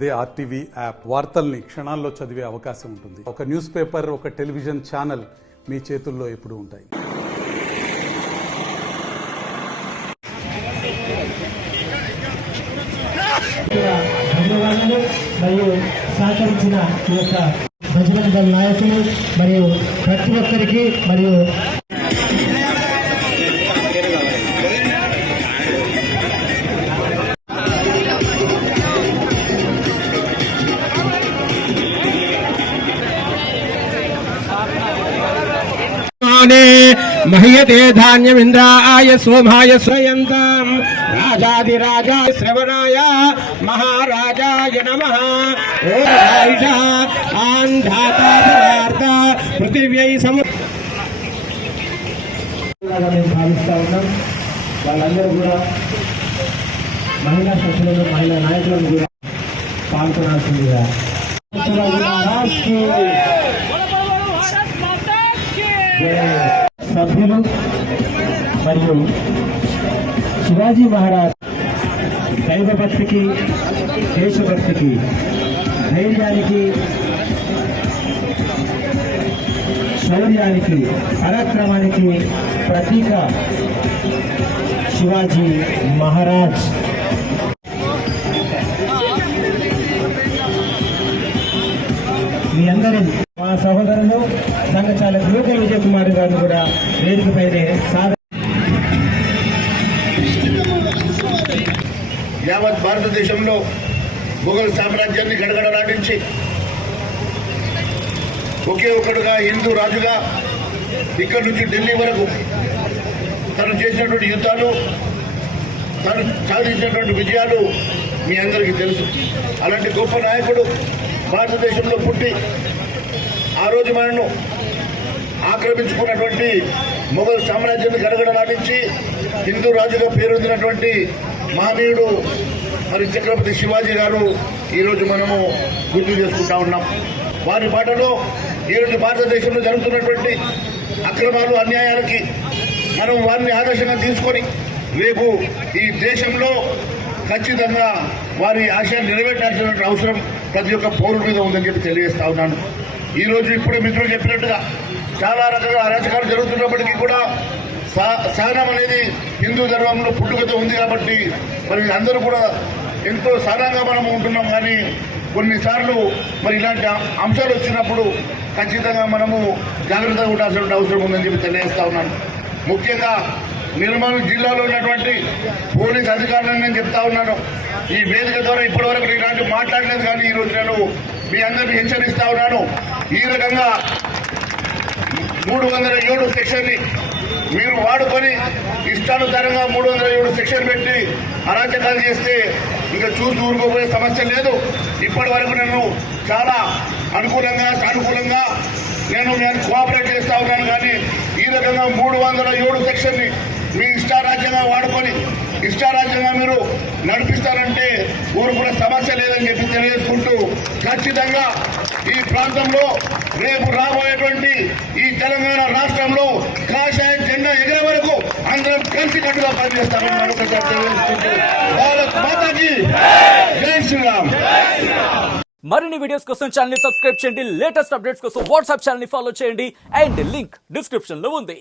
అదే RTV app వార్తల్ని క్షణాల్లో చదివే అవకాశం ఉంటుంది. ఒక న్యూస్ పేపర్, ఒక టెలివిజన్ ఛానల్ మీ చేతుల్లో ఎప్పుడూ ఉంటాయి. ధన్యవాదాలు. మరియు సహకరించిన ఈ యొక్క బజరంగ దళ నాయకులు మరియు ప్రతి ఒక్కరికి మరియు మహ్యతే ధాన్యమింద్రాయ సోమాయ స్వయంతం రాజాదిరాజా శ్రవణాయ మహారాజాయ నమః. పృథివ్యై మేము భావిస్తా ఉన్నాం. వాళ్ళందరూ కూడా మహిళా సభ్యులను, మహిళా నాయకులను కూడా పాల్గొనాల్సిందిగా సభ్యులు మరియు శివాజీ మహారాజ్ దైవభక్తికి, దేశభక్తికి, ధైర్యానికి, శౌర్యానికి, పరాక్రమానికి ప్రతీక శివాజీ మహారాజ్. మీ అందరి మా సహోదరులు సంఘచాలక రూప విజయ్ కుమార్ గారిని కూడా వేదికపైనే యావత్ భారతదేశంలో మొఘల్ సామ్రాజ్యాన్ని గడగడలాడించి ఒకే ఒక్కడుగా హిందూ రాజుగా ఇక్కడి నుంచి ఢిల్లీ వరకు తను చేసినటువంటి యుద్ధాలు, తను సాధించినటువంటి విజయాలు మీ అందరికీ తెలుసు. అలాంటి గొప్ప నాయకుడు భారతదేశంలో పుట్టి ఆ రోజు మనను ఆక్రమించుకున్నటువంటి మొఘల్ సామ్రాజ్యాన్ని గడగడలాడించి హిందూ రాజుగా పేరొందినటువంటి మహనీయుడు మరి ఛత్రపతి శివాజీ గారు ఈరోజు మనము గుర్తు చేసుకుంటా ఉన్నాం. వారి బాటలో ఈరోజు భారతదేశంలో జరుగుతున్నటువంటి అక్రమాలు, అన్యాయాలకి మనం వారిని ఆదర్శంగా తీసుకొని రేపు ఈ దేశంలో ఖచ్చితంగా వారి ఆశయాన్ని నెరవేర్చాల్సినటువంటి అవసరం ప్రతి ఒక్క పౌరుడి మీద ఉందని చెప్పి తెలియజేస్తా ఉన్నాను. ఈరోజు ఇప్పుడే మిత్రులు చెప్పినట్టుగా చాలా రకాల అరాచకాలు జరుగుతున్నప్పటికీ కూడా సహనం అనేది హిందూ ధర్మంలో పుట్టుకతో ఉంది కాబట్టి మరి అందరూ కూడా ఎంతో సహనంగా మనం ఉంటున్నాం. కానీ కొన్నిసార్లు మరి ఇలాంటి అంశాలు వచ్చినప్పుడు ఖచ్చితంగా మనము జాగ్రత్తగా ఉండాల్సిన అవసరం ఉందని చెప్పి తెలియజేస్తా ఉన్నాను. ముఖ్యంగా నిర్మల్ జిల్లాలో ఉన్నటువంటి పోలీస్ అధికారులను నేను చెప్తా ఉన్నాను. ఈ వేదిక ద్వారా ఇప్పటివరకు ఇలాంటి మాట్లాడలేదు, కానీ ఈరోజు నేను మీ అందరినీ హెచ్చరిస్తా ఉన్నాను. ఈ రకంగా 307 సెక్షన్ని మీరు వాడుకొని ఇష్టానుసారంగా 307 సెక్షన్ పెట్టి అరాచకాలు చేస్తే ఇంకా చూసి ఊరుకోబోయే సమస్య లేదు. ఇప్పటి వరకు నేను చాలా అనుకూలంగా, సానుకూలంగా నేను కోఆపరేట్ చేస్తా ఉన్నాను. కానీ ఈ రకంగా 307 సెక్షన్ని మీ ఇష్టారాజ్యంగా వాడుకొని ఇష్టారాజ్యంగా మీరు నడిపిస్తారంటే ఊరుకునే సమస్య లేదని చెప్పి తెలియజేసుకుంటూ, ఖచ్చితంగా ఈ ప్రాంతంలో రేపు రాబోయేటువంటి ఈ తెలంగాణ రాష్ట్రంలో కాషాయ జెండా ఎగిరే వరకు అందరం కలిసికట్టుగా పనిచేస్తామని మరొకసారి తెలియజేసుకుంటూ, భారత్ మాతాకి జై శ్రీరామ్. మరిన్ని వీడియోస్ కోసం ఛానల్ ని సబ్స్క్రైబ్ చేయండి. లేటెస్ట్ అప్డేట్స్ కోసం వాట్సాప్ ఛానల్ ని ఫాలో చేయండి. అండ్ లింక్ డిస్క్రిప్షన్ లో ఉంది.